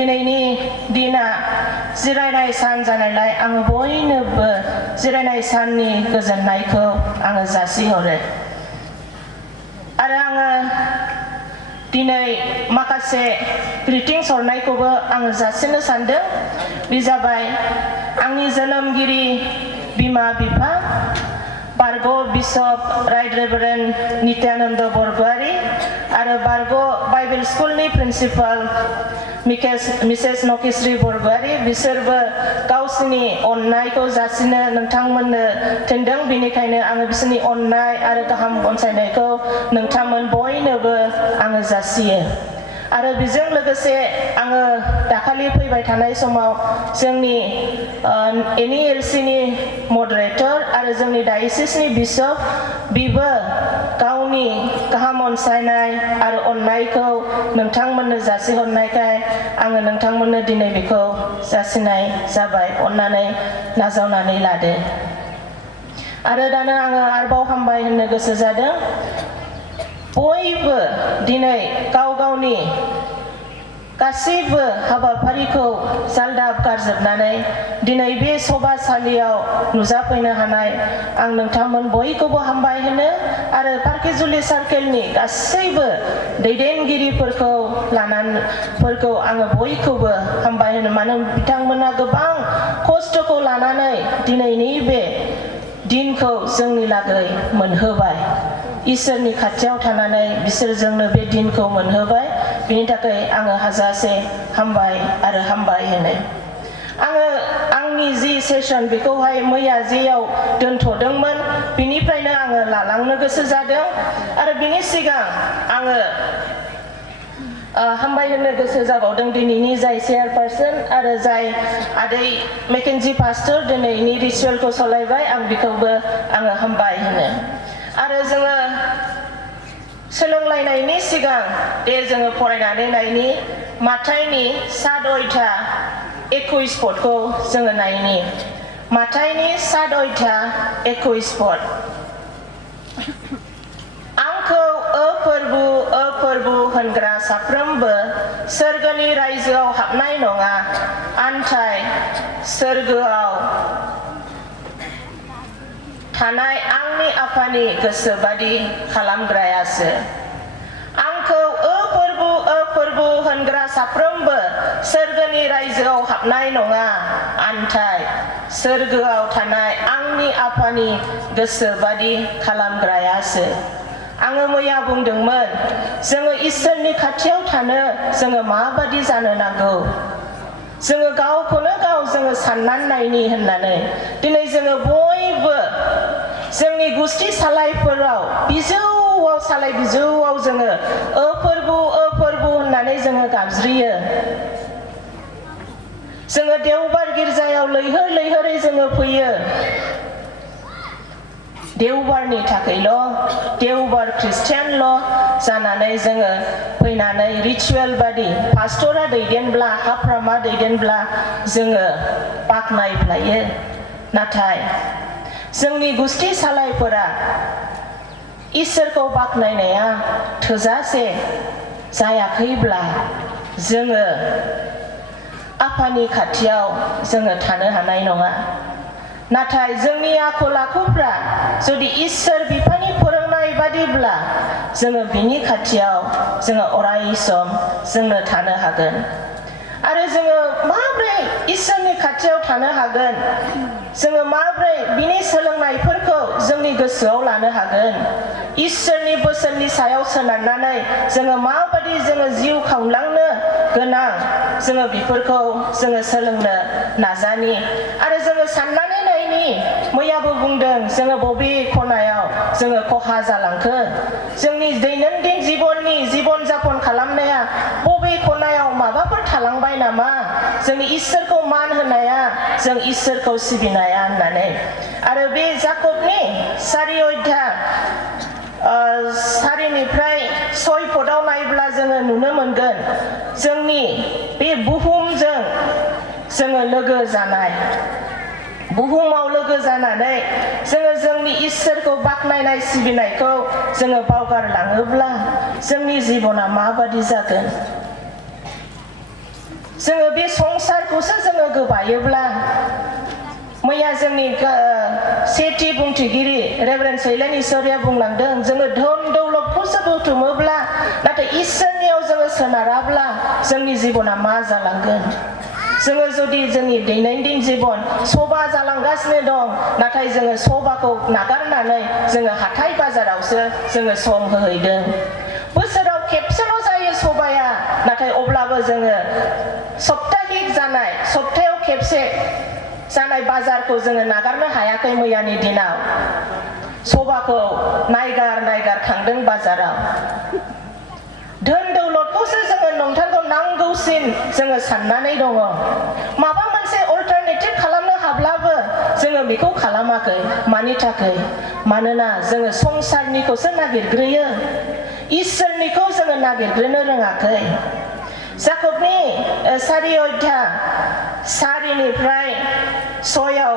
दिनैनि दिना जिरायनाय सान जानायलाय आङो बयनोबो जिरायनाय साननि गोजोननायखौ आङो जासिहरो आरो आङो दिनै माखासे ग्रिटिंस हरनायखौबो आङो जासिनो सानदों बे जाबाय आंनि जोनोमगिरि बिमा बिफा बारग' बिशप राइट रेभारेन्ड नित्यानन्द बरगयारी आरो बारग' बाइबेल स्कुलनि प्रिन्सिपाल मिसेस नक्षस्रव बरगयारी बिसोरबो गावसोरनि अननायखौ जासिनो नोंथांमोननो थिनदों बेनिखायनो आङो बिसोरनि अननाय आरो गाहाम अनसायनायखौ नोंथांमोन बयनोबो आङो जासियो आरो बेजों लोगोसे आङो दाखालि फैबाय थानाय समाव जोंनि NELC नि मडारेटर आरो जोंनि डायसिसनि बिशप बिबो गावनि गाहाम अनसायनाय आरो अननायखौ नोंथांमोननो जासिहरनायखाय आङो नोंथांमोननो दिनै बेखौ जासिनाय जाबाय अननानै नाजावनानै लादो आरो दानो आङो आरोबाव हामबाय होननो गोसो जादों बयबो दिनै गाव गावनि गासैबो हाबाफारिखौ जालदाब गारजोबनानै दिनै बे सभासालियाव नुजाफैनो हानाय आं नोंथांमोन बयखौबो हामबाय होनो आरो पार्किजुलि सार्केलनि गासैबो दैदेनगिरिफोरखौ लानानैफोरखौ आङो बयखौबो हामबाय होनो मानो बिथांमोना गोबां खस्थ'खौ लानानै दिनैनि बे दिनखौ जोंनि लागै मोनहोबाय इसोरनि खाथियाव थानानै बिसोर जोंनो बे दिनखौ मोनहोबाय बिनि थाखाय आङो हाजासे हामबाय आरो हामबाय होनो आङो आंनि जि सेसन बेखौहाय मैया जेयाव दोनथ'दोंमोन बिनिफ्रायनो आङो लालांनो गोसो जादों आरो बिनि सिगां आङो हामबाय होनो गोसो जाबावदों दिनैनि जाय चेयारपारसन आरो जाय आदै मेकेन्जी पास्टर दिनैनि रिचुवेलखौ सालायबाय आं बेखौबो आङो हामबाय होनो आरो जोङो सोलोंलायनायनि सिगां दे जोङो फरायनानै नायनि माथाइनि 7:21 पदखौ जोङो नायनि माथाइनि 7:21 पद आंखौ फोरबु होनग्रा साफ्रोमबो सोरगोनि रायजोआव हाबनाय नङा आन्थाय सोरगोआव थानाय आंनि आफानि गोसोबादि खालामग्रायासो आंखौ फोरबु होनग्रा साफ्रोमबो सोरगोनि रायजोआव हाबनाय नङा आन्थाय सोरगोआव थानाय आंनि आफानि गोसोबादि खालामग्रायासो आङो मैया बुंदोंमोन जोङो इसोरनि खाथियाव थानो जोङो माबादि जानो नांगौ जोङो गावखौनो गाव जोङो साननानै नायनि होननानै दिनै जोङो बयबो जोंनि गुस्थि सालायफोराव बिजौआव जोङो फोरबु होननानै जोङो गाबज्रियो जोङो देवबार गिर्जायाव लैहोरै जोङो फैयो देवबारनि थाखायल' देवबार ख्रिस्टियानल' जानानै जोङो फैनानै रिचुवेल बादि पास्टरा दैदेनब्ला हाफ्रामा दैदेनब्ला जोङो बाख्नायफ्लायो नाथाय जोंनि गुस्थि सालायफोरा इसोरखौ बाख्नायनाया थोजासे जायाखैब्ला जोङो आफानि खाथियाव जोङो थानो हानाय नङा नाथाय जोंनि आखल आखुफ्रा जुदि इसोर बिफानि फोरोंनाय बादिब्ला जोङो बिनि खाथियाव जोङो अराय सम जोंनो थानो हागोन आरो जोङो माब्रै इसोरनि खाथियाव थानो हागोन जोङो माब्रै बिनि सोलोंनायफोरखौ जोंनि गोसोआव लानो हागोन इसोरनि बोसोननि सायाव सोनारनानै जोङो माबादि जोङो जिउ खांलांनो गोनां जोङो बेफोरखौ जोङो सोलोंनो नाजानि आरो जोङो साननानै नायनि मैयाबो बुंदों जोङो बबे खनायाव जोङो खहा जालांखो जोंनि दैनन्दिन जिबन जापन खालामनाया बबे खनायाव माबाफोर थालांबाय नामा जोंनि इसोरखौ मान होनाया जों इसोरखौ सिबिनाया होननानै आरो बे जाकबनि 4:4निफ्राय 6 पदआव नायब्ला जोङो नुनो मोनगोन जोंनि बे बुहुमजों जोङो लोगो जानाय बुहुमाव लोगो जानानै जोङो जोंनि इसोरखौ बाख्नायनाय सिबिनायखौ जोङो बावगारलाङोब्ला जोंनि जिबना माबादि जागोन जोङो बे संसारखौसो जोङो गोबायोब्ला मैया जोंनि सेथि बुंथिगिरि रेभारेन्ड सैलेन इसोरिया बुंलांदों जोङो धन दौलतखौसो बुथुमोब्ला नाथाय इसोरनियाव जोङो सोनाराब्ला जोंनि जिबना मा जालांगोन जोङो जुदि जोंनि दैनन्दिन जिबन सभा जालांगासिनो दं नाथाय जोङो सभाखौ नागारनानै जोङो हाथाय बाजारावसो जोङो सम होहैदों बोसोराव खेबसेल' जायो सभाया नाथाय अब्लाबो जोङो सप्ताहिक जानाय सप्तायाव खेबसे जानाय बाजारखौ जोङो नागारनो हायाखै मैयानि दिनाव सभाखौ नायगार थांदों बाजाराव धोन दौलतखौसो जोङो नंथारगौ नांगौसिन जोङो साननानै दङ माबा मोनसे अल्टारनेटिभ खालामनो हाब्लाबो जोङो बेखौ खालामाखै मानि थाखाय मानोना जोङो संसारनिखौसो नागिरग्रोयो इसोरनिखौ जोङो नागिरग्रोनो रोङाखै जाकबनि 4 अध्याय 4निफ्राय 6आव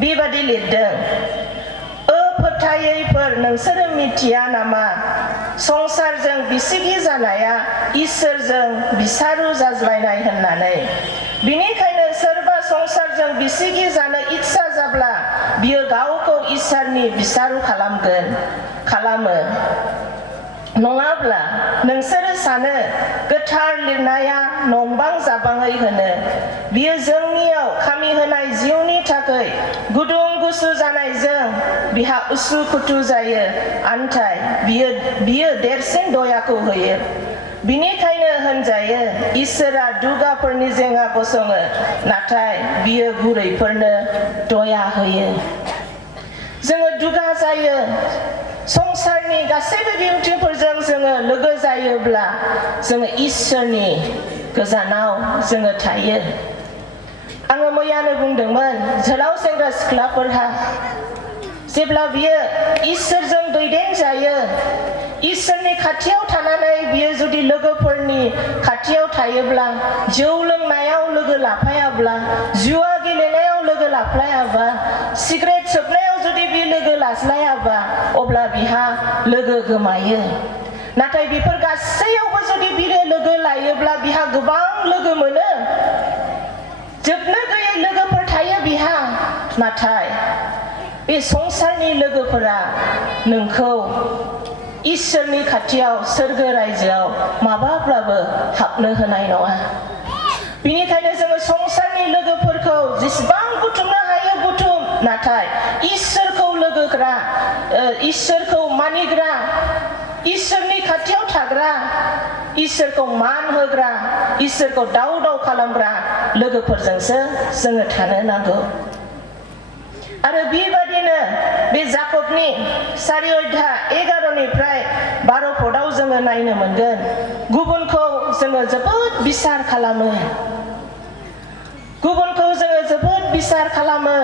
बेबादि लिरदों फोथायैफोर नोंसोरो मिथिया नामा संसारजों बिसिगि जानाया इसोरजों बिसारु जाज्लायनाय होननानै बिनिखायनो सोरबा संसारजों बिसिगि जानो इच्छा जाब्ला बियो गावखौ इसोरनि बिसारु खालामो नङाब्ला नोंसोरो सानो गोथार लिरनाया नंबां जाबाङै होनो बियो जोंनियाव खामि होनाय जिउनि थाखाय गुदुं गुसु जानायजों बिहा उसुखुथु जायो आन्थाय बियो देरसिन दयाखौ होयो बिनिखायनो होनजायो इसोरा दुगाफोरनि जेंगा गसङो नाथाय बियो गुरैफोरनो दया होयो जोङो दुगा जायो संसारनि गासैबो बिउटिफोरजों जोङो लोगो जायोब्ला जोङो इसोरनि गोजानाव जोङो थायो आङो मैयानो बुंदोंमोन जोलाव सेंग्रा सिख्लाफोरहा जेब्ला बियो इसोरजों दैदेनजायो इसोरनि खाथियाव थानानै बियो जुदि लोगोफोरनि खाथियाव थायोब्ला जौ लोंनायाव लोगो लाफायाब्ला जुवा गेलेनायाव लोगो लाफायाबा सिगारेट सोबनायाव जुदि बि लोगो लाज्लायाबा अब्ला बिहा लोगो गोमायो नाथाय बेफोर गासैयावबो जुदि बियो लोगो लायोब्ला बिहा गोबां लोगो मोनो जोबनो गैयै लोगोफोर थायो बिहा नाथाय बे संसारनि लोगोफोरा नोंखौ इसोरनि खाथियाव सोरगो रायजोआव माब्लाबाबो हाबनो होनाय नङा बिनिखायनो जोङो संसारनि लोगोफोरखौ जेसेबां बुथुमनो हायो बुथुम नाथाय इसोरखौ लोगोग्रा इसोरखौ मानिग्रा इसोरनि खाथियाव थाग्रा इसोरखौ मान होग्रा इसोरखौ दाव खालामग्रा लोगोफोरजोंसो जोङो थानो नांगौ आरो बेबादिनो बे जाकबनि 4 अध्याय 11निफ्राय 12 पदआव जोङो नायनो मोनगोन गुबुनखौ जोङो जोबोद बिसार खालामो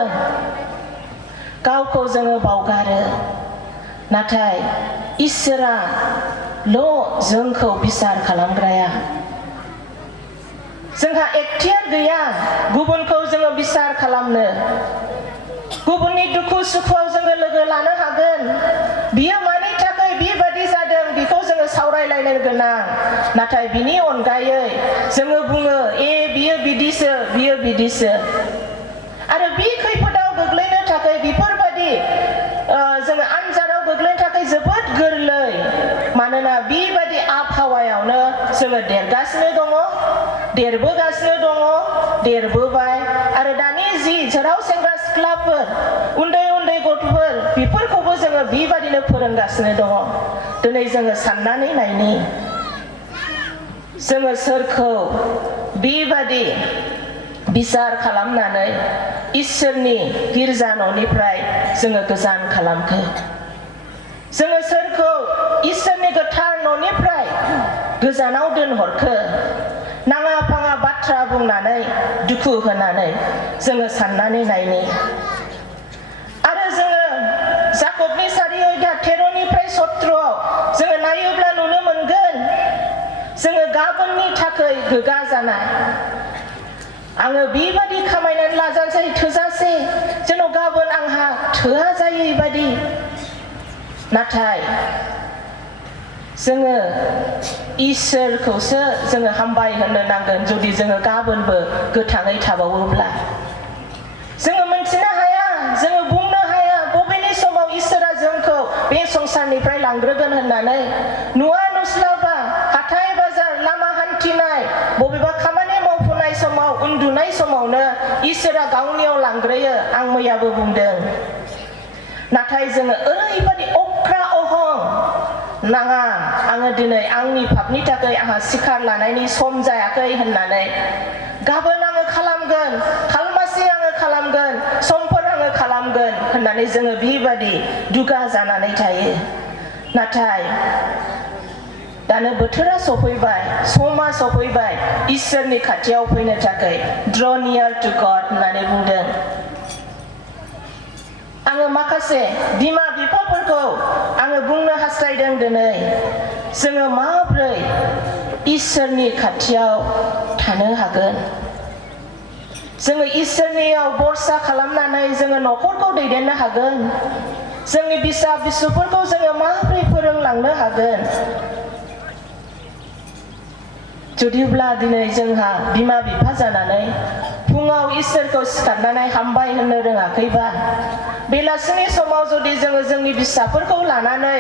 गावखौ जोङो बावगारो नाथाय इसोराल' जोंखौ बिसार खालामग्राया जोंहा एखथियार गैया गुबुनखौ जोङो बिसार खालामनो गुबुननि दुखु सुखुआव जोङो लोगो लानो हागोन बियो मानि थाखाय बेबादि जादों बेखौ जोङो सावरायलायनो गोनां नाथाय बिनि अनगायै जोङो बुङो बियो बिदिसो आरो बे खैफोदाव गोग्लैनो थाखाय बेफोरबादि जोङो आनजादाव गोग्लैनो थाखाय जोबोद गोरलै मानोना बेबादि आबहावायावनो जोङो देरबोगासिनो दङ देरबोबाय आरो दानि जि जेराव सेंग्रा सिख्लाफोर उन्दै गथ'फोर बेफोरखौबो जोङो बेबादिनो फोरोंगासिनो दङ दिनै जोङो साननानै नायनि जोङो सोरखौ बेबादि बिसार खालामनानै इसोरनि गिर्जा न'निफ्राय जोङो गोजान खालामखो जोङो सोरखौ इसोरनि गोथार न'निफ्राय गोजानाव दोनहरखो नाङा फाङा बाथ्रा बुंनानै दुखु होनानै जोङो साननानै नायनि आरो जोङो जाकबनि 4 अध्याय 13निफ्राय 17आव जोङो नायोब्ला नुनो मोनगोन जोङो गाबोननि थाखाय गोगा जानाय आङो बेबादि खामायनानै लाजानोसै थोजासे जेन' गाबोन आंहा थोआ जायै बादि नाथाय जोङो इसोरखौसो जोङो हामबाय होननो नांगोन जुदि जोङो गाबोनबो गोथाङै थाबावोब्ला जोङो मोनथिनो हाया जोङो बुंनो हाया बबेनि समाव इसोरा जोंखौ बे संसारनिफ्राय लांग्रोगोन होननानै नुवा नुस्लाबा हाथाय बाजार लामा हान्थिनाय बबेबा खामानि मावफुनाय समाव उन्दुनाय समावनो इसोरा गावनियाव लांग्रोयो आं मैयाबो बुंदों नाथाय जोङो ओरैबादि अख्रा अहं नाङा आङो दिनै आंनि पापनि थाखाय आंहा सिखार लानायनि सम जायाखै होननानै गाबोन आङो खालामगोन खालमासि आङो खालामगोन समफोर आङो खालामगोन होननानै जोङो बेबादि दुगा जानानै थायो नाथाय दानो बोथोरा सफैबाय समा सफैबाय इसोरनि खाथियाव फैनो थाखाय draw near to God होननानै बुंदों आङो माखासे बिमा बिफाफोरखौ आङो बुंनो हास्थायदों दिनै जोङो माब्रै इसोरनि खाथियाव थानो हागोन जोङो इसोरनियाव भरसा खालामनानै जोङो न'खरखौ दैदेननो हागोन जोंनि फिसा फिसौफोरखौ जोङो माब्रै फोरोंलांनो हागोन जुदिब्ला दिनै जोंहा बिमा बिफा जानानै फुङाव इसोरखौ सिखारनानै हामबाय होननो रोङाखैबा बेलासिनि समाव जुदि जोङो जोंनि फिसाफोरखौ लानानै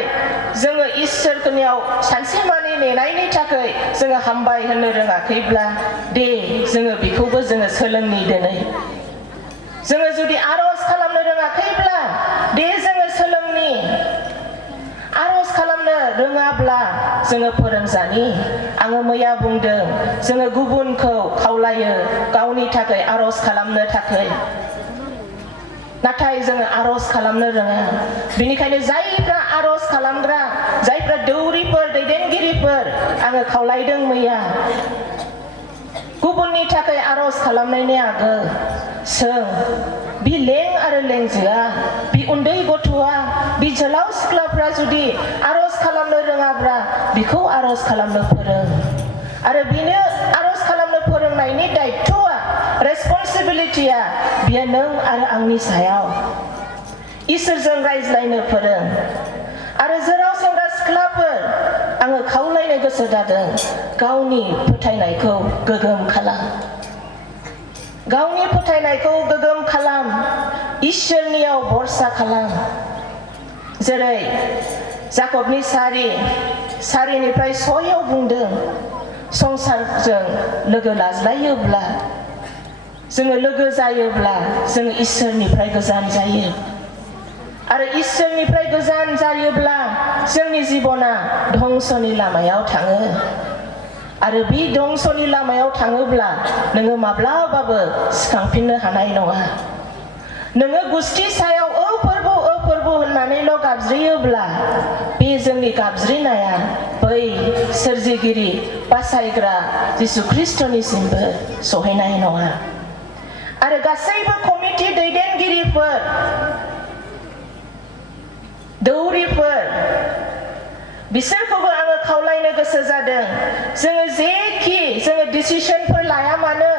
जोङो इसोरनियाव सानसेमानि नेनायनि थाखाय जोङो हामबाय होननो रोङाखैब्ला दे जोङो बेखौबो जोङो सोलोंनि दिनै जोङो जुदि आरज खालामनो रोङाखैब्ला दे जोङो सोलोंनि आरज खालामनो रोङाब्ला जोङो फोरोंजानि आङो मैया बुंदों जोङो गुबुनखौ खावलायो गावनि थाखाय आरज खालामनो थाखाय नाथाय जोङो आरज खालामनो रोङा बेनिखायनो जायफ्रा आरज खालामग्रा जायफ्रा दौरिफोर दैदेनगिरिफोर आङो खावलायदों मैया गुबुननि थाखाय आरज खालामनायनि आगोल सों बि लें आरो लेंजोआ बि उन्दै गथ'आ बि जोलाव सिख्लाफ्रा जुदि आरज खालामनो रोङाब्ला बिखौ आरज खालामनो फोरों आरो बिनो आरज खालामनो फोरोंनायनि दायित्वआ रेसपन्सिबिलिटिया बियो नों आरो आंनि सायाव इसोरजों रायज्लायनो फोरों आरो जेराव सेंग्रा सिख्लाफोर आङो खावलायनो गोसो जादों गावनि फोथायनायखौ गोगोम खालाम गावनि फोथायनायखौ गोगोम खालाम इसोरनियाव भरसा खालाम जेरै जाकबनि सारिनिफ्राय सयाव बुंदों संसारजों लोगो लाज्लायोब्ला जोङो लोगो जायोब्ला जोङो इसोरनिफ्राय गोजान जायो आरो इसोरनिफ्राय गोजान जायोब्ला जोंनि जिबना धंसनि लामायाव थाङो आरो बे धंसनि लामायाव थाङोब्ला नोङो माब्लाबाबो सिखांफिननो हानाय नङा नोङो गुस्थि सायाव फोरबो होननानैल' गाबज्रियोब्ला बे जोंनि गाबज्रिनाया बै सोरजिगिरि बासायग्रा जिसु ख्रिस्टनिसिमबो सहैनाय नङा आरो गासैबो कमिटि दैदेनगिरिफोर दौरिफोर बिसोरखौबो आङो खावलायनो गोसो जादों जोङो जेखि जोङो डिसिसनफोर लाया मानो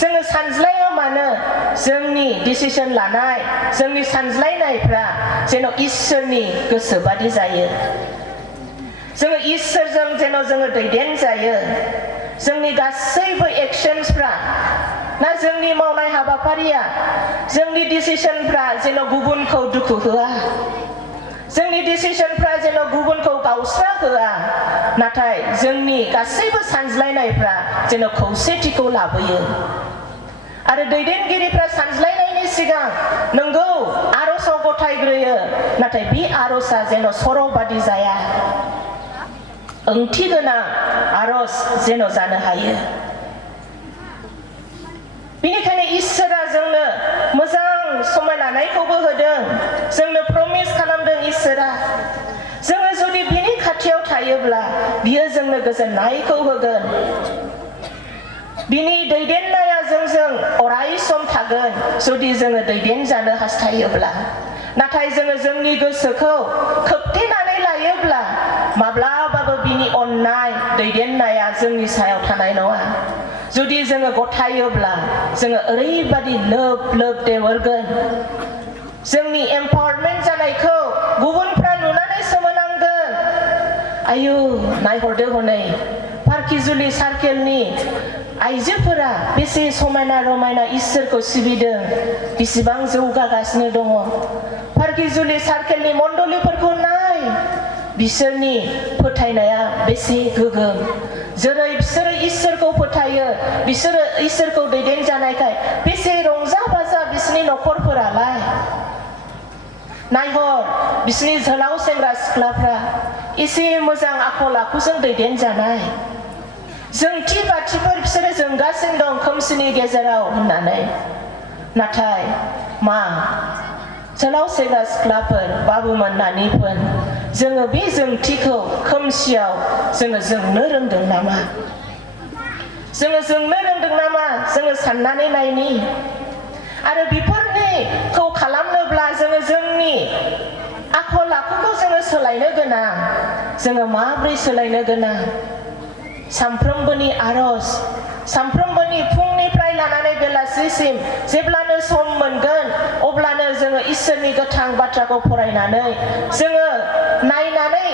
जोङो सानज्लाया मानो जोंनि डिसिसन लानाय जोंनि सानज्लायनायफ्रा जेन' इसोरनि गोसो बादि जायो जोङो इसोरजों जेन' जोङो दैदेन जायो जोंनि गासैबो एक्शन्सफ्रा ना जोंनि मावनाय हाबाफारिया जोंनि डिसिसनफ्रा जेन' गुबुनखौ दुखु होआ जोंनि डिसिसनफ्रा जेन' गुबुनखौ गावस्रा होआ नाथाय जोंनि गासैबो सानज्लायनायफ्रा जेन' खौसेथिखौ लाबोयो आरो दैदेनगिरिफ्रा सानज्लायनायनि सिगां नंगौ आरजआव गथायग्रोयो नाथाय बे आरजआ जेन' सर' बादि जाया ओंथि गोनां आरज जेन' जानो हायो बेनिखायनो इसोरा जोंनो मोजां समाय लानायखौबो होदों जोंनो प्रमिस खालामदों इसोरा जोङो जुदि बिनि खाथियाव थायोब्ला बियो जोंनो गोजोननायखौ होगोन बिनि दैदेननाया जोंजों अराय सम थागोन जुदि जोङो दैदेनजानो हास्थायोब्ला नाथाय जोङो जोंनि गोसोखौ खोबथेनानै लायोब्ला माब्लाबाबो बिनि अननाय दैदेननाया जोंनि सायाव थानाय नङा जुदि जोङो गथायोब्ला जोङो ओरैबादि लोब लोब देवरगोन जोंनि एम्पावारमेन्ट जानायखौ गुबुनफ्रा नुनानै सोमोनांगोन आयु नायहरदो हनै पार्किजुलि सार्केलनि आइजोफोरा बेसे समायना रमायना इसोरखौ सिबिदों बेसेबां जौगागासिनो दङ पार्किजुलि सार्केलनि मण्डलिफोरखौ नाय बिसोरनि फोथायनाया बेसे गोगोम जेरै बिसोरो इसोरखौ फोथायो बिसोरो इसोरखौ दैदेनजानायखाय बेसे रंजा बाजा बिसोरनि न'खरफोरालाय नायहर बिसोरनि जोलाव सेंग्रा सिख्लाफ्रा एसे मोजां आखल आखुजों दैदेनजानाय जोंथि बाथिफोर बिसोरो जोंगासिनो दं खोमसिनि गेजेराव होननानै नाथाय मा जोलाव सेंग्रा सिख्लाफोर बाबुमोन नानिफोर जोङो बे जोंथिखौ खोमसियाव जोङो जोंनो रोंदों नामा जोङो जोंनो रोंदों नामा जोङो साननानै नायनि आरो बेफोरनिखौ खालामनोब्ला जोङो जोंनि आखल आखुखौ जोङो सोलायनो गोनां जोङो माब्रै सोलायनो गोनां सानफ्रोमबोनि आरज सानफ्रोमबोनि फुंनिफ्राय लानानै बेलासिसिम जेब्लानो सम मोनगोन अब्लानो जोङो इसोरनि गोथां बाथ्राखौ फरायनानै जोङो नायनानै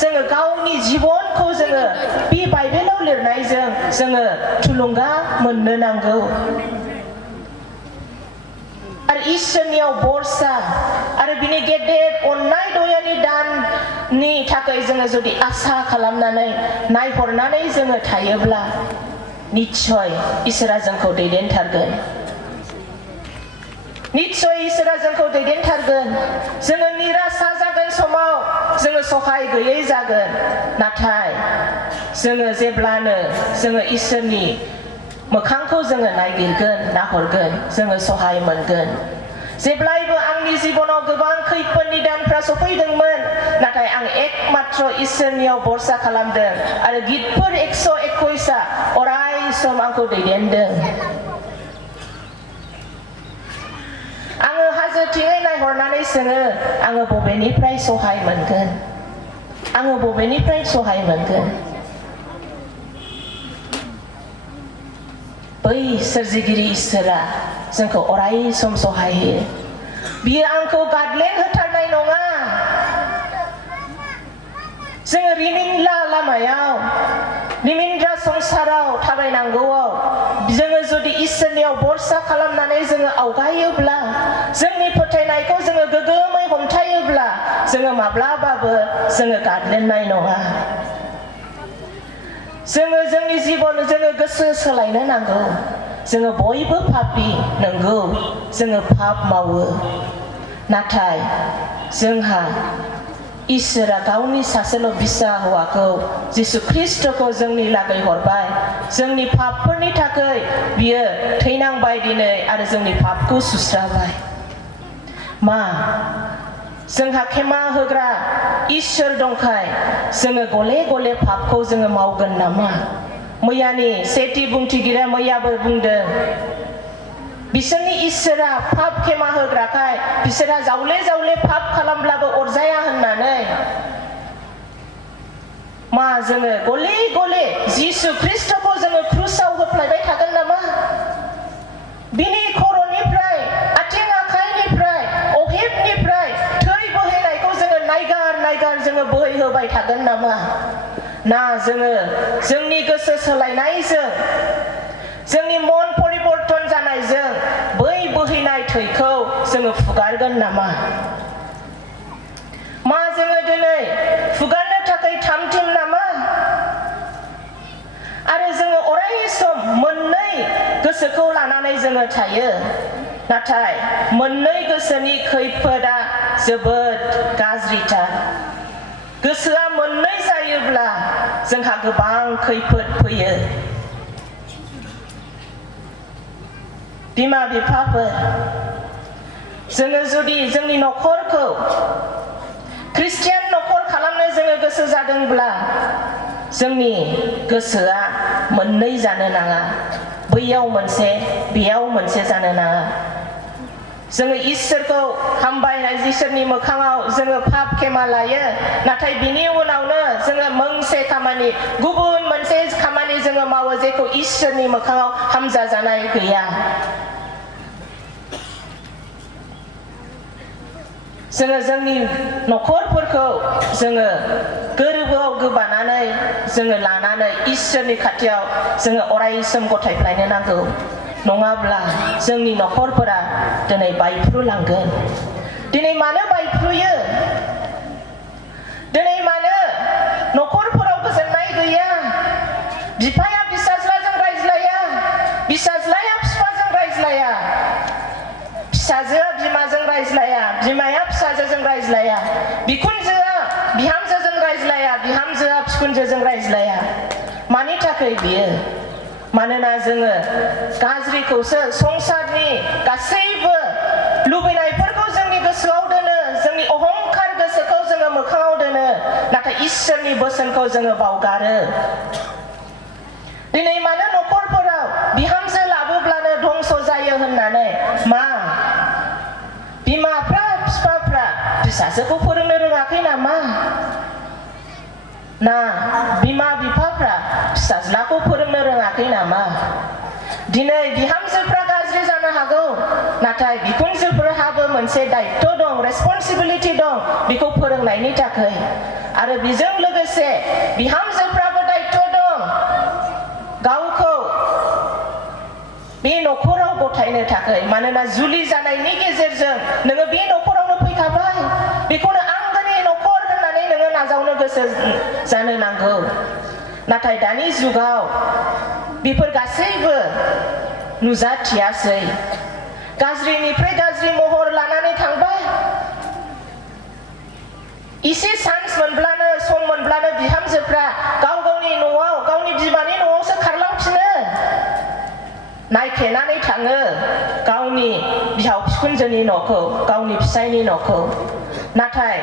जोङो गावनि जिबनखौ जोङो बे बाइबेलाव लिरनायजों जोङो थुलुंगा मोननो नांगौ आरो इसोरनियाव बरसा आरो बिनि गेदेर अननाय दयानि दाननि थाखाय जोङो जुदि आसा खालामनानै नायहरनानै जोङो थायोब्ला निश्चय इसोरा जोंखौ दैदेनथारगोन निश्चय इसोरा जोंखौ दैदेनथारगोन जोङो निराशा जागोन समाव जोङो सहाय गैयै जागोन नाथाय जोङो जेब्लानो जोङो इसोरनि मोखांखौ जोङो नायगिरगोन नाहरगोन जोङो सहाय मोनगोन जेब्लायबो आंनि जिबनाव गोबां खैफोदनि दानफ्रा सफैदोंमोन नाथाय आं एकमात्र इसोरनियाव भरसा खालामदों आरो गितफोर 121 अराय सम आंखौ दैदेनदों आङो हाजोथिङै नायहरनानै सोङो आङो बबेनिफ्राय सहाय मोनगोन आङो बबेनिफ्राय सहाय मोनगोन बै सोरजिगिरि इसोरा जोंखौ अराय सम सहाय होयो बियो आंखौ गादलेन होथारनाय नङा जोङो रिमिनला लामायाव रिमिनद्रा संसाराव थाबायनांगौआव जोङो जुदि इसोरनियाव भरसा खालामनानै जोङो आवगायोब्ला जोंनि फोथायनायखौ जोङो गोगोमै हमथायोब्ला जोङो माब्लाबाबो जोङो गादलेननाय नङा जोङो जोंनि जिबन जोङो गोसो सोलायनो नांगौ जोङो बयबो पापी नंगौ जोङो पाप मावो नाथाय जोंहा इसोरा गावनि सासेल' बिसा हौवाखौ जिसु ख्रिस्टखौ जोंनि लागै हरबाय जोंनि पापफोरनि थाखाय बियो थैनांबाय दिनै आरो जोंनि पापखौ सुस्राबाय मा जोंहा खेमा होग्रा इसोर दंखाय जोङो गले गले पापखौ जोङो मावगोन नामा मैयानि सेथि बुंथिगिरिया मैयाबो बुंदों बिसोरनि इसोरा पाप खेमा होग्राखाय बिसोरा जावले जावले पाप खालामब्लाबो अरजाया होननानै मा जोङो गले गले जिसु ख्रिस्टखौ जोङो क्रुसाव होफ्लायबाय थागोन नामा बिनि खर'निफ्राय आथिं आखाइनिफ्राय अहेबनिफ्राय थै बोहैनायखौ जोङो नायगार जोङो बोहैहोबाय थागोन नामा ना जोङो जोंनि गोसो सोलायनायजों जोंनि मन परिबर्तन जानायजों बै बोहैनाय थैखौ जोङो फुगारगोन नामा मा जोङो दिनै फुगारनो थाखाय थामथिम नामा आरो जोङो अराय सम मोननै गोसोखौ लानानै जोङो थायो नाथाय मोननै गोसोनि खैफोदा जोबोद गाज्रिथार गोसोआ मोननै जायोब्ला जोंहा गोबां खैफोद फैयो बिमा बिफाफोर जोङो जुदि जोंनि न'खरखौ ख्रिस्टियान न'खर खालामनो जोङो गोसो जादोंब्ला जोंनि गोसोआ मोननै जानो नाङा बैयाव मोनसे बेयाव मोनसे जानो नाङा जोङो इसोरखौ हामबायनाय इसोरनि मोखाङाव जोङो पाप खेमा लायो नाथाय बिनि उनावनो जोङो मोनसे खामानि गुबुन मोनसे खामानि जोङो मावो जेखौ इसोरनि मोखाङाव हामजाजानाय गैया जोङो जोंनि नखरफोरखौ जोङो गोरबोआव गोबानानै जोङो लानानै इसोरनि खाथियाव जोङो अरायसम गथायफ्लायनो नांगौ नङाब्ला जोंनि नखरफोरा दिनै बायफ्रुलांगोन दिनै मानो बायफ्रुयो दिनै मानो नखरफोराव गोजोननाय गैया बिफाया फिसाज्लाजों रायज्लाया फिसाज्लाया फिफाजों रायज्लाया फिसाजोआ बिमाजों रायज्लाया बिमाया फिसाजोजों रायज्लाया बिखुनजोआ बिहामजोजों रायज्लाया बिहामजोआ बिखुनजोजों रायज्लाया मानि थाखाय बियो मानोना जोङो गाज्रिखौसो संसारनि गासैबो लुबैनायफोरखौ जोंनि गोसोआव दोनो जोंनि अहंखार गोसोखौ जोङो मोखाङाव दोनो नाथाय इसोरनि बोसोनखौ जोङो बावगारो दिनै मानो नखरफोराव बिहामजो लाबोब्लानो धंस जायो होननानै मा बिमाफ्रा बिफाफ्रा फिसाजोखौ फोरोंनो रोङाखै नामा ना बिमा बिफाफ्रा फिसाज्लाखौ फोरोंनो रोङाखै नामा दिनै बिहामजोफ्रा गाज्रि जानो हागौ नाथाय बिखुनजोफोरहाबो मोनसे दायित्व दं रेसपन्सिबिलिटि दं बेखौ फोरोंनायनि थाखाय आरो बेजों लोगोसे बिहामजोफ्राबो दायित्व दं गावखौ बे नखराव गथायनो थाखाय मानोना जुलि जानायनि गेजेरजों नोङो बे नखरावनो फैखाबाय बेखौनो आंगोनि नखर होननानै नोङो नाजावनो गोसो जानो नांगौ नाथाय दानि जुगाव बेफोर गासैबो नुजाथियासै गाज्रिनिफ्राय गाज्रि महर लानानै थांबाय इसे चान्स मोनब्लानो सम मोनब्लानो बिहामजोफ्रा गाव गावनि न'आव गावनि बिमानि न'आवसो खारलांफिनो नायखेनानै थाङो गावनि बिहाव बिखुनजोनि न'खौ गावनि फिसायनि न'खौ नाथाय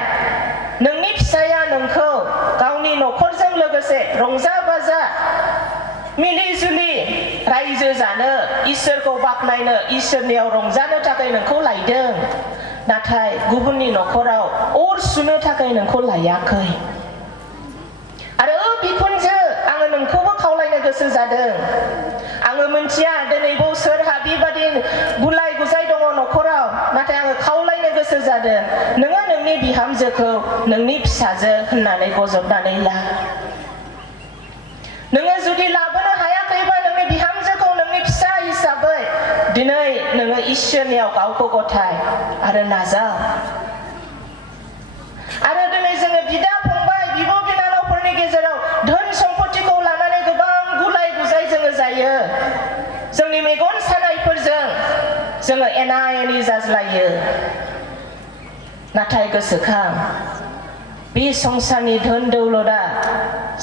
नोंनि फिसाया नोंखौ गावनि न'खरजों लोगोसे रंजा बाजा मिलि जुलि रायजो जानो इसोरखौ बाख्नायनो इसोरनियाव रंजानो थाखाय नोंखौ लायदों नाथाय गुबुननि न'खराव अर सुनो थाखाय नोंखौ लायाखै आरो बिखुनजो आङो नोंखौबो खावलायनो गोसो जादों आङो मोनथिया दिनैबो सोरहा बेबादि गुलाय गुजाय दङ न'खराव नाथाय आङो खावलायनो गोसो जादों नोङो नोंनि बिहामजोखौ नोंनि फिसाजो होननानै गजबनानै ला नोङो जुदि लाबोनो हायाखैबा नोंनि बिहामजोखौ नोंनि फिसा हिसाबै दिनै नोङो इसोरनियाव गावखौ गथाय आरो नाजा आरो दिनै जोङो बिदा फंबाय बिब' बिनानावफोरनि गेजेराव धोन सम्पतिखौ लानानै गोबां गुलाय गुजाय जोङो जायो जोंनि मेगन सानायफोरजों जोङो एना एनि जाज्लायो नाथाय गोसोखां बे संसारनि धोन दौलदा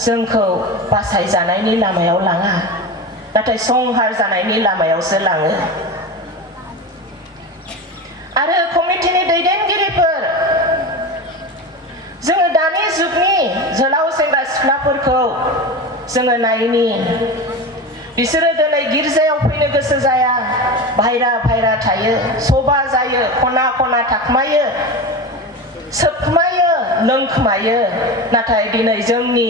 जोंखौ बासायजानायनि लामायाव लाङा नाथाय संहार जानायनि लामायावसो लाङो आरो कमिटिनि दैदेनगिरिफोर जोङो दानि जुगनि जोलाव सेंग्रा सिख्लाफोरखौ जोङो नायनि बिसोरो दिनै गिर्जायाव फैनो गोसो जाया बायह्रा थायो सभा जायो खना खना थाखुमायो सोबखुमायो लोंखुमायो नाथाय दिनै जोंनि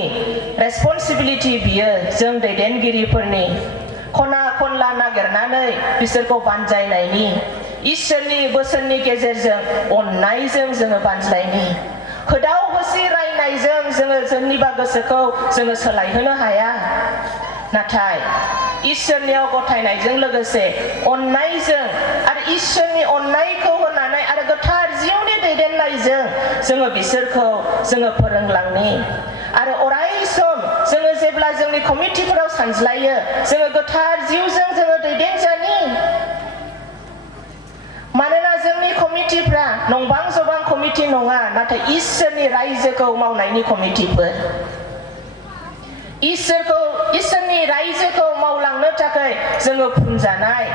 रेसपन्सिबिलिटि बियो जों दैदेनगिरिफोरनि खना खनला नागिरनानै बिसोरखौ बानजायनायनि इसोरनि बोसोननि गेजेरजों अननायजों जोङो बानज्लायनि होदाव होसि रायनायजों जोङो सोरनिबा गोसोखौ जोङो सोलायहोनो हाया नाथाय इसोरनियाव गथायनायजों लोगोसे अननायजों आरो इसोरनि अननायखौ होनानै आरो गोथार जिउनि दैदेननायजों जोङो बिसोरखौ जोङो फोरोंलांनि आरो अराय सम जोङो जेब्ला जोंनि कमिटिफोराव सानज्लायो जोङो गोथार जिउजों जोङो दैदेनजानि मानोना जोंनि कमिटिफ्रा नंबां जबां कमिटि नङा नाथाय इसोरनि रायजोखौ मावनायनि कमिटिफोर इसोरनि रायजोखौ मावलांनो थाखाय जोङो फुनजानाय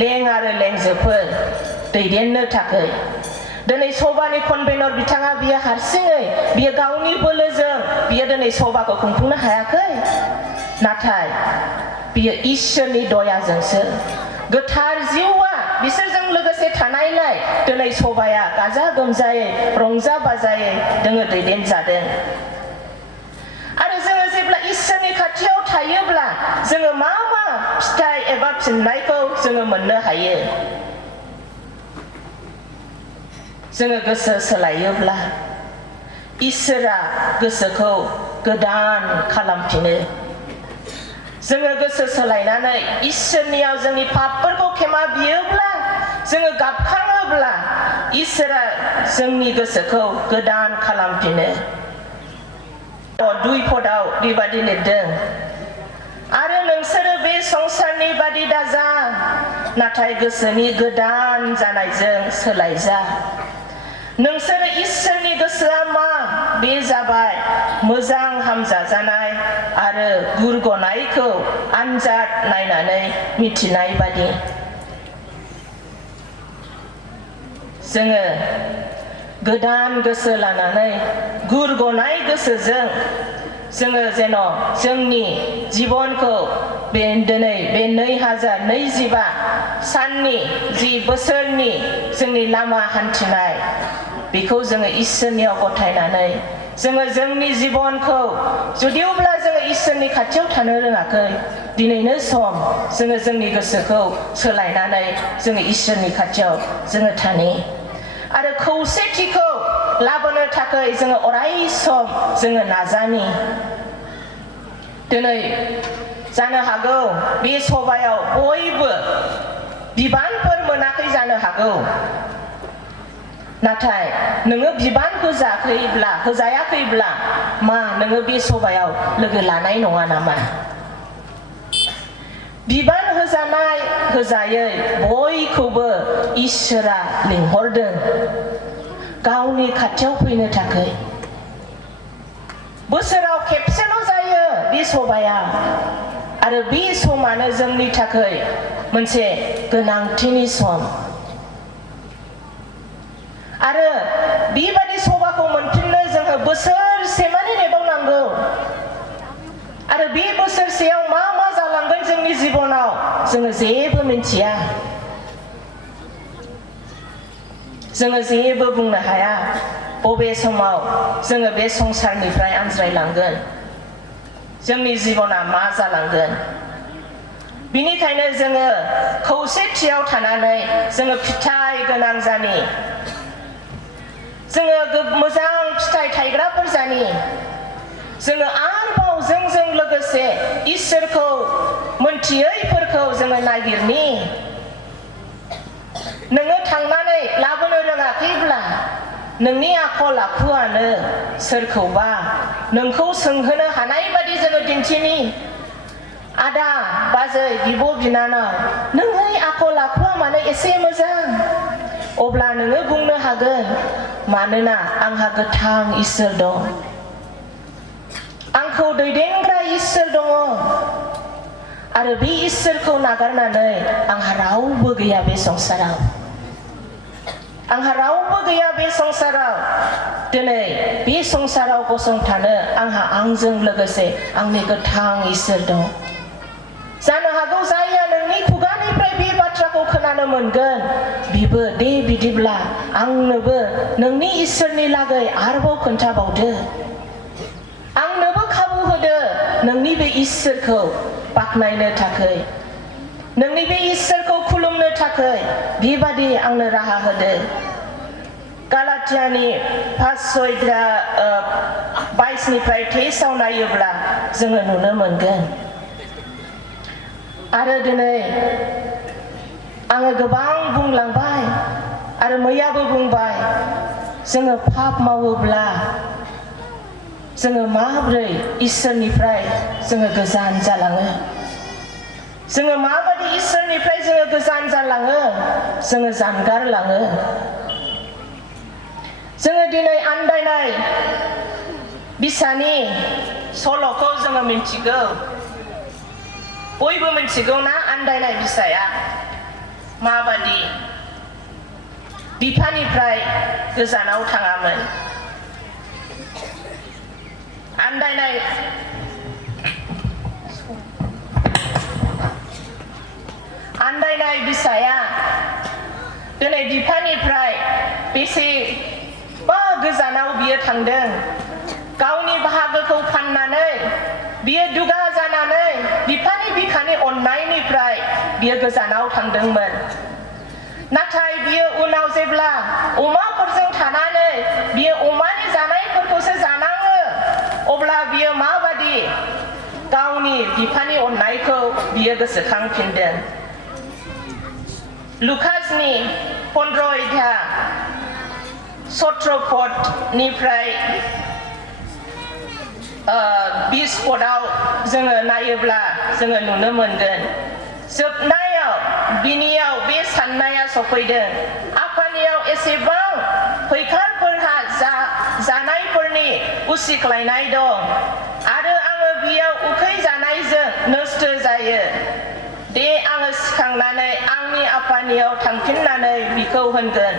लें आरो लेंजोफोर दैदेननो थाखाय दिनै सभानि कनभेनर बिथाङा बियो हारसिङै बियो गावनि बोलोजों बियो दिनै सभाखौ खुंफुंनो हायाखै नाथाय बियो इसोरनि दयाजोंसो गोथार जिउआ बिसोरजों लोगोसे थानायलाय दिनै सभाया गाजा गोमजायै रंजा बाजायै जोङो दैदेनजादों आरो जोङो जेब्ला इसोरनि खाथियाव थायोब्ला जोङो मा फिथाइ एबा फिननायखौ जोङो मोननो हायो जोङो गोसो सोलायोब्ला इसोरा गोसोखौ गोदान खालामफिनो। जोङो गोसो सोलायनानै इसोरनियाव जोंनि पापफोरखौ क्षमा बियोब्ला जोङो गाबखाङोब्ला इसोरा जोंनि गोसोखौ गोदान खालामफिनो। 2 पदआव बेबादि लिरदों, आरो नोंसोरो बे संसारनि बादि दाजा, नाथाय गोसोनि गोदान जानायजों सोलायजा। नोंसोरो इसोरनि गोसोआ मा बे जाबाय मोजां हामजाजानाय आरो गुर गनायखौ आनजाद नायनानै मिथिनाय बादि। जोङो गोदान गोसो लानानै गुर गनाय गोसोजों जोङो जेन' जोंनि जिबनखौ दिनै बे 2025 साननि जि बोसोरनि जोंनि लामा हान्थिनाय बेखौ जोङो इसोरनियाव गथायनानै जोङो जोंनि जिबनखौ जुदियोब्ला जोङो इसोरनि खाथियाव थानो रोङाखै, दिनैनो सम जोङो जोंनि गोसोखौ सोलायनानै जोङो इसोरनि खाथियाव जोङो थानि आरो खौसेथिखौ लाबोनो थाखाय जोङो अराय सम जोङो नाजानि। दिनै जानो हागौ बे सभायाव बयबो बिबानफोर मोनाखै जानो हागौ, नाथाय नोङो बिबान होजायाखैब्ला मा नोङो बे सभायाव लोगो लानाय नङा नामा? बिबान होजानाय होजायै बयखौबो इसोरा लिंहरदों गावनि खाथियाव फैनो थाखाय। बोसोराव खेबसेल' जायो बे सभाया, आरो बे समानो जोंनि थाखाय मोनसे गोनांथिनि सम। आरो बेबादि सभाखौ मोनफिननो जोङो बोसोरसे माने नेबावनांगौ। आरो बे बोसोरसेयाव मा मा जालांगोन जोंनि जिबनाव जोङो जेबो मिथिया, जोङो जेबो बुंनो हाया बबे समाव जोङो बे संसारनिफ्राय आनज्रायलांगोन, जोंनि जिबना मा जालांगोन। बिनिखायनो जोङो खौसेथियाव थानानै जोङो फिथाइ गोनां जानि, जोङो मोजां फिथाइ थायग्राफोर जानि। जोङो आरोबाव जोंजों लोगोसे इसोरखौ मोनथियैफोरखौ जोङो नागिरनि। नोङो थांनानै लाबोनो रोङाखैब्ला नोंनि आखल आखुआनो सोरखौबा नोंखौ सोंहोनो हानाय बादि जोङो दिन्थिनि। आदा बाजै बिब' बिनानाव नोंनि आखल आखुआ मानो एसे मोजां, अब्ला नोङो बुंनो हागोन मानोना आंहा गोथां इसोर दं, आंखौ दैदेनग्रा इसोर दङ, आरो बे इसोरखौ नागारनानै आंहा रावबो गैया बे संसाराव। आंहा रावबो गैया बे संसाराव। दिनै बे संसाराव गसंथानो आंहा आंजों लोगोसे आंनि गोथां इसोर दं। जानो हागौ जायहा नोंनि खुगानिफ्राय बे बाथ्राखौ खोनानो मोनगोन बिबो दे बिदिब्ला आंनोबो नोंनि इसोरनि लागै आरोबाव खोन्थाबावदो, आंनोबो खाबु होदो नोंनि बे इसोरखौ बाख्नायनो थाखाय, नोंनि बे इसोरखौ खुलुमनो थाखाय बेबादि आंनो राहा होदो। गालातियानि 5:22 तेइसाव नायोब्ला जोङो नुनो मोनगोन। आरो दिनै आङो गोबां बुंलांबाय आरो मैयाबो बुंबाय, जोङो पाप मावोब्ला जोङो माबोरै इसोरनिफ्राय जोङो गोजान जालाङो, जोङो माबादि इसोरनिफ्राय जोङो गोजान जालाङो, जोङो जानगारलाङो। जोङो दिनै आन्दायनाय बिसानि सल'खौ जोङो मिथिगौ, बयबो मिथिगौ ना आन्दायनाय बिसाया माबादि बिफानिफ्राय गोजानाव थाङामोन। आन्दायनाय बिसाया दिनै बिफानिफ्राय बेसेबा गोजानाव बियो थांदों। गावनि बाहागोखौ फाननानै बियो दुगा जानानै बिफानि बिखानि अननायनिफ्राय बियो गोजानाव थांदोंमोन। नाथाय बियो उनाव जेब्ला अमाफोरजों अमाजों थानानै बियो अमानि जानायफोरखौसो जानाङो अब्ला बियो माबादि गावनि बिफानि अननायखौ बियो गोसोखांफिनदों। लुकासनि 15 अध्याय 17 पदनिफ्राय 20 पदआव जोङो नायोब्ला जोङो नुनो मोनगोन। जोबनायाव बिनियाव बे साननाया सफैदों, आफानियाव एसेबां फैखारफोरहा जानायफोरनि उसिख्लायनाय दं आरो आङो बियाव उखै जानायजों नस्थ जायो। दे आङो सिखांनानै आंनि आफानियाव थांफिननानै बिखौ होनगोन,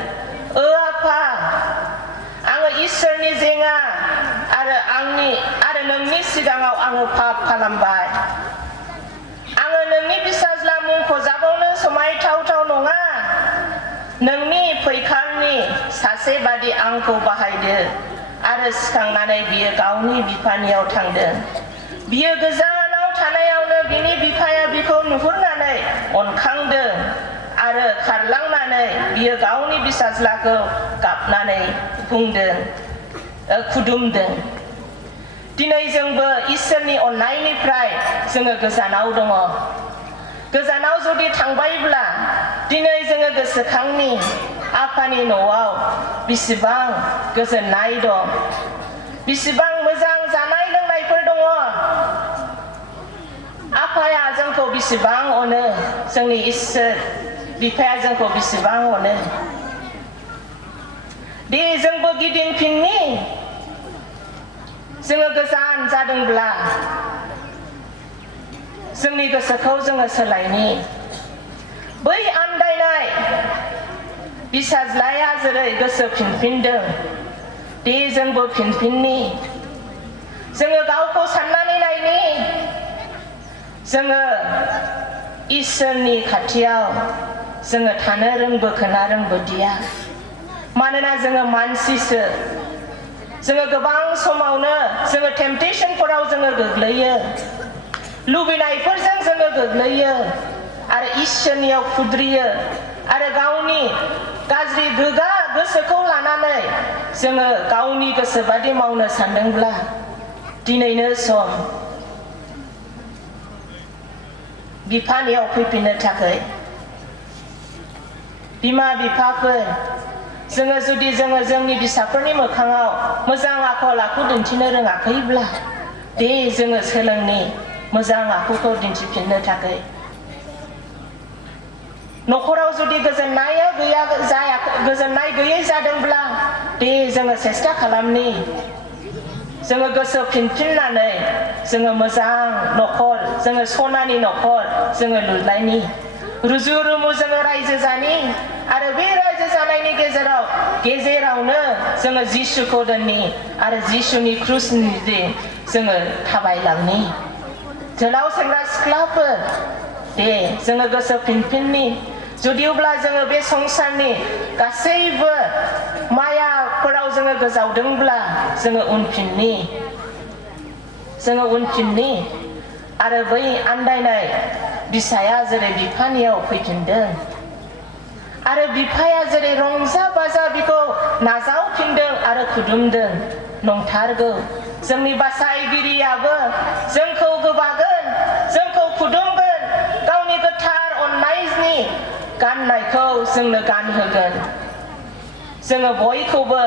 ओ आफा, आङो इसोरनि जेङा आरो नोंनि सिगाङाव आङो पाप खालामबाय। आङो नोंनि फिसाज्ला मुंख'जाबावनो समायथावथाव नङा। नोंनि फैखारनि सासे बादि आंखौ बाहायदो। आरो सिखांनानै बियो गावनि बिफानियाव थांदों। बियो गोजानाव थानायावनो बिनि बिफाया बिखौ नुहुरनानै अनखांदों आरो खारलांनानै बियो गावनि फिसाज्लाखौ गाबनानै खुदुमदों। दिनै जोंबो इसोरनि अननायनिफ्राय जोङो गोजानाव दङ। गोजानाव जुदि थांबायब्ला दिनै जोङो गोसोखांनि आफानि न'आव बिसिबां गोजोननाय दं, बिसिबां मोजां जानाय लोंनायफोर दङ। आफाया जोंखौ बिसिबां अनो, जोंनि इसोर बिफाया जोंखौ बिसिबां अनो। दे जोंबो गिदिंफिननि। जोङो गोजान जादोंब्ला जोंनि गोसोखौ जोङो सोलायनि। बै आन्दायनाय फिसाज्लाया जेरै गोसो फिनफिनदों, दे जोंबो फिनफिननि। जोङो गावखौ साननानै नायनि, जोङो इसोरनि खाथियाव जोङो थानो रोंबोखोना रोंबोदिया। मानोना जोङो मानसिसो, जोङो गोबां समावनो जोङो टेम्पटेसनफोराव जोङो गोग्लैयो, लुबैनायफोरजों जोङो गोग्लैयो आरो इसोरनियाव खुद्रियो आरो गावनि गाज्रि गोगा गोसोखौ लानानै जोङो गावनि गोसो बादि मावनो सानदोंब्ला दिनैनो सम बिफानियाव फैफिननो थाखाय। बिमा बिफाफोर, जोङो जुदि जोंनि फिसाफोरनि मोखाङाव मोजां आखल आखु दिन्थिनो रोङाखैब्ला दे जोङो सोलोंनि मोजां आखुखौ दिन्थिफिननो थाखाय। न'खराव जुदि गोजोननाय गैयै जादोंब्ला दे जोङो सेस्था खालामनि, जोङो गोसो फिनफिननानै जोङो मोजां न'खर, जोङो सनानि न'खर जोङो लुलायनि, रुजु रुमु जोङो रायजो जानि आरो बे रायजो जानायनि गेजेरावनो जोङो जिसुखौ दोननि आरो जिसुनि क्रुसनि जोङो थाबायलांनि। जोलाव सेंग्रा सिख्लाफोर, दे जोङो गोसो फिनफिननि। जुदिब्ला जोङो बे संसारनि गासैबो मायाफोराव जोङो गोजावदोंब्ला जोङो उनफिननि आरो बै आन्दायनाय बिसाया जेरै बिफानियाव फैफिनदों आरो बिफाया जेरै रंजा बाजा बिखौ नाजावफिनदों आरो खुदुमदों, नंथारगौ जोंनि बासायगिरियाबो जोंखौ गोबागोन, जोंखौ खुदुमगोन, गावनि गोथार अननायनि गाननायखौ जोंनो गानहोगोन। जोङो बयखौबो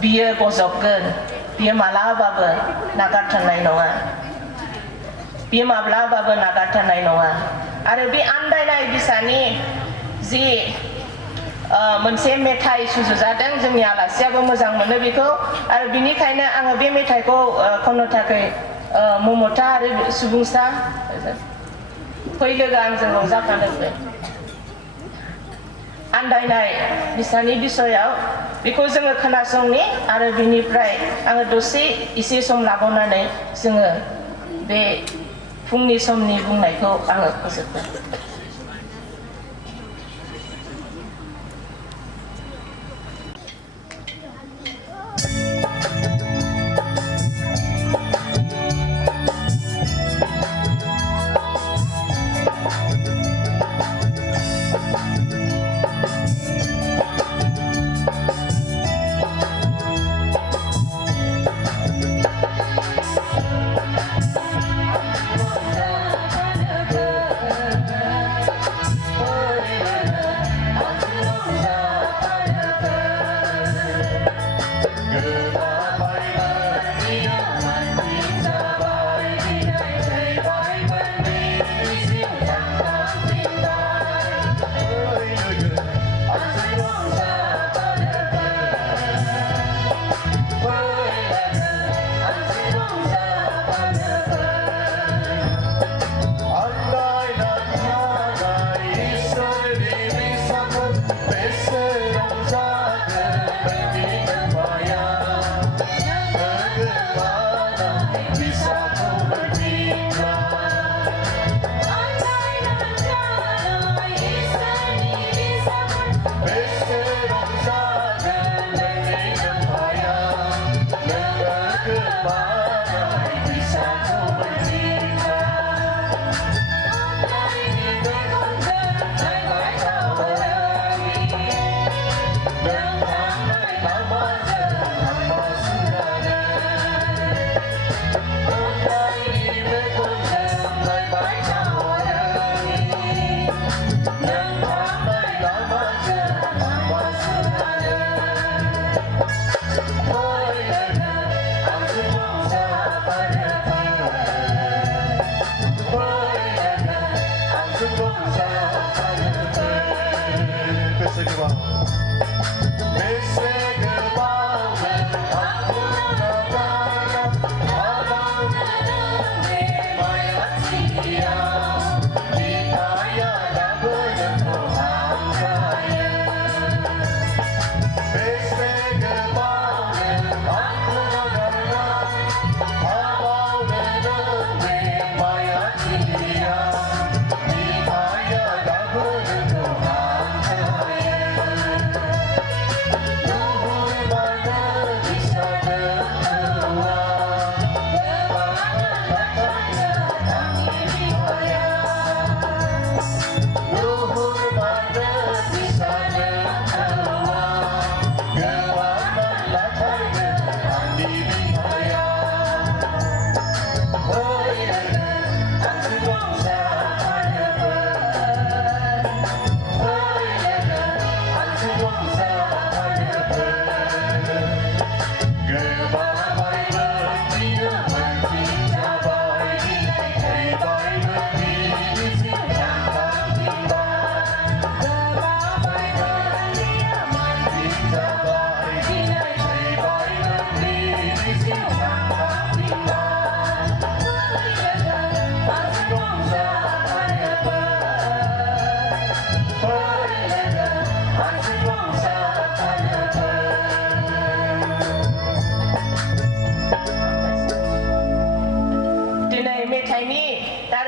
बियो बजबगोन, बियो मालाबाबो नागारथारनाय नङा, बियो माब्लाबाबो नागारथारनाय नङा। आरो बे आन्दायनाय बिसानि जि मोनसे मेथाइ सुजुजादों, जोंनि आलासियाबो मोजां मोनो बेखौ, आरो बिनिखायनो आङो बे मेथाइखौ खननो थाखाय ममता आरो सुबुंसा फै लोगो आंजों रंजाफानो। आन्दायनाय बिसानि बिसयाव बेखौ जोङो खोनासंनि आरो बिनिफ्राय आङो एसे सम लाबावनानै जोङो बे फुंनि समनि बुंनायखौ आङो फोजोबगोन।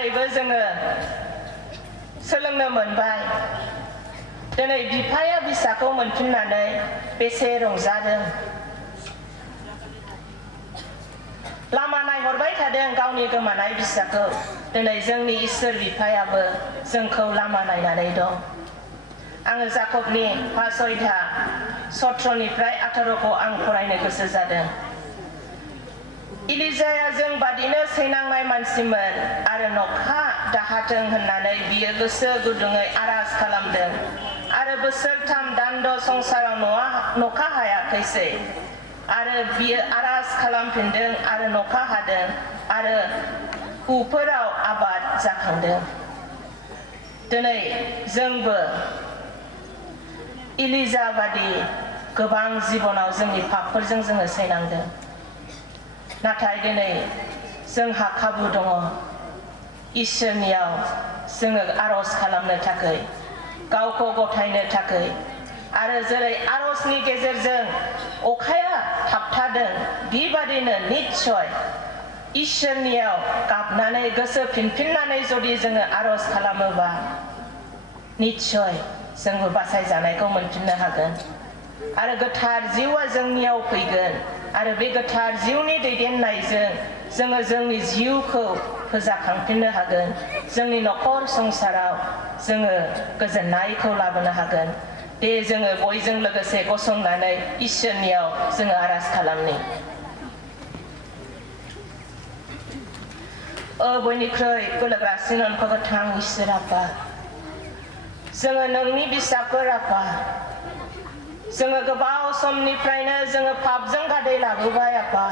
सोमोन्दैबो जोङो सोलोंनो मोनबाय दिनै बिफाया बिसाखौ मोनफिननानै बेसे रंजादों लामा नायहरबाय थादों गावनि गोमानाय बिसाखौ दिनै जोंनि इसोर बिफायाबो जोंखौ लामा नायनानै दं आङो जाकबनि 5:17-18 आं फरायनो गोसो जादों इलिजाया जों बादिनो सैनांनाय मानसिमोन आरो नखा दाहाथों होननानै बियो गोसो गुदुङै आरज खालामदों आरो बोसोरथाम दान्द संसाराव नखा हायाखैसै आरो बियो आरज खालामफिनदों आरो नखा हादों आरो हुफोराव आबाद जाखांदों दिनै जोंबो इलिजा बादि गोबां जिबनाव जोंनि पापफोरजों जोङो सैनांदों नाथाय दिनै जोंहा खाबु दङ इसोरनियाव जोङो आरज खालामनो थाखाय गावखौ गथायनो थाखाय आरो जेरै आरजनि गेजेरजों अखाया थाबथादों बेबादिनो निश्चय इसोरनियाव गाबनानै गोसो फिनफिननानै जुदि जोङो आरज खालामोबा निश्चय जोंबो बासायजानायखौ मोनफिननो हागोन आरो गोथार जिउआ जोंनियाव फैगोन आरो बे गोथार जिउनि दैदेननायजों जोङो जोंनि जिउखौ फोजाखांफिननो हागोन जोंनि नखर संसाराव जोङो गोजोननायखौ लाबोनो हागोन दे जोङो बयजों लोगोसे गसंनानै इसोरनियाव जोङो आरज खालामनि बयनिख्रुइ बोलोग्रासिन अनखौ गोथां इसोर आफा जोङो नोंनि बिसाफोर आफा जोङो गोबाव समनिफ्रायनो जोङो पापजों गादै लाबोबाय आफा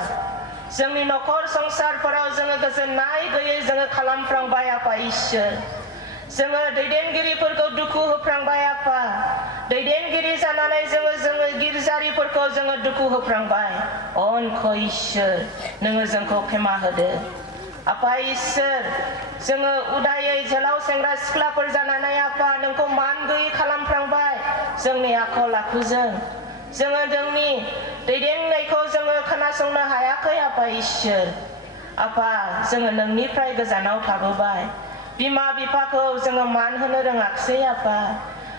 जोंनि नखर संसारफोराव जोङो गोजोननाय गैयै जोङो खालामफ्रांबाय आफा इसोर जोङो दैदेनगिरिफोरखौ दुखु होफ्रांबाय आफा दैदेनगिरि जानानै जोङो गिर्जारिफोरखौ जोङो दुखु होफ्रांबाय अनखौ इसोर नोङो जोंखौ फेमा होदो आफा इसोर जोङो उदायै जोलाव सेंग्रा सिख्लाफोर जानानै आफा नोंखौ मान गैयै खालामफ्रांबाय जोंनि आखल आखुजों जोङो जोंनि दैदेननायखौ जोङो खोनासंनो हायाखै आफा इसोर आफा जोङो नोंनिफ्राय गोजानाव थाबोबाय बिमा बिफाखौ जोङो मान होनो रोङाखिसै आफा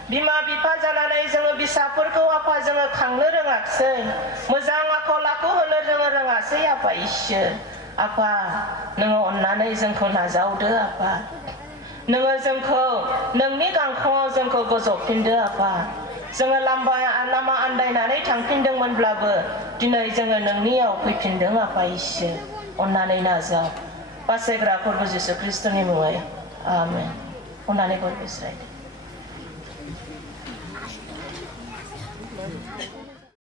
बिमा बिफा जानानै जोङो बिसाफोरखौ आफा जोङो खांनो रोङाखिसै मोजां आखल आखु होनो जोङो रोङासै आफा इसोर आफा नोङो अननानै जोंखौ नाजावदो आफा नोङो जोंखौ नोंनि गांखंआव जोंखौ गजबफिनदो आफा जोङो लामा आन्दायनानै थांफिनदोंमोनब्लाबो दिनै जोङो नोंनियाव फैफिनदों आफा इसोर अननानै नाजाव बासायग्रा प्रभु जिसु ख्रिस्टनि मुङै आमेन अननानै बोर बिस्रायदो